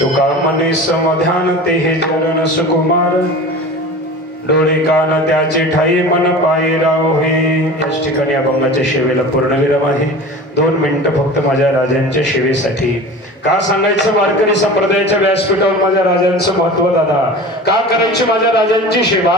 तुका मने समध्यान ते हे चरण सुकुमार डोळे कान त्याचे ठाई मन पाये राव हे। याच ठिकाणी अभंगाच्या सेवेला पूर्णविराम आहे। 2 मिनिटं फक्त माझ्या राजांच्या सेवेसाठी। का सांगायचं वारकरी संप्रदायाच्या व्यासपीठावर माझ्या राजांचं महत्व दादा? का करायची माझ्या राजांची सेवा?